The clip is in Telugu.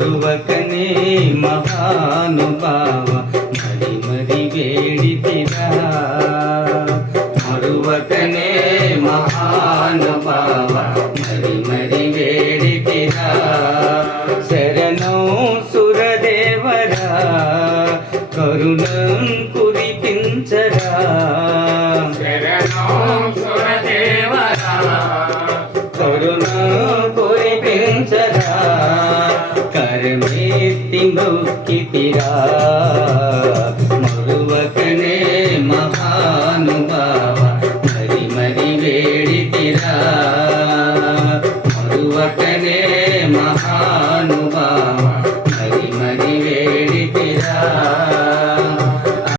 మరువకనే మహానుభావ మరి మరి వేడితిరా మరువకనే మహానుభావ మరి మరి వేడితిరా శరణం సురదేవరా కరుణం కురిపించరా శరణం సురదేవరా కరుణం కురిపించరా కరమేత్తి మొక్కితిరా మరువకనే మహానుభావ మరి మరి వేడితిరా మరువకనే మహానుభావ మరి మరి వేడితిరా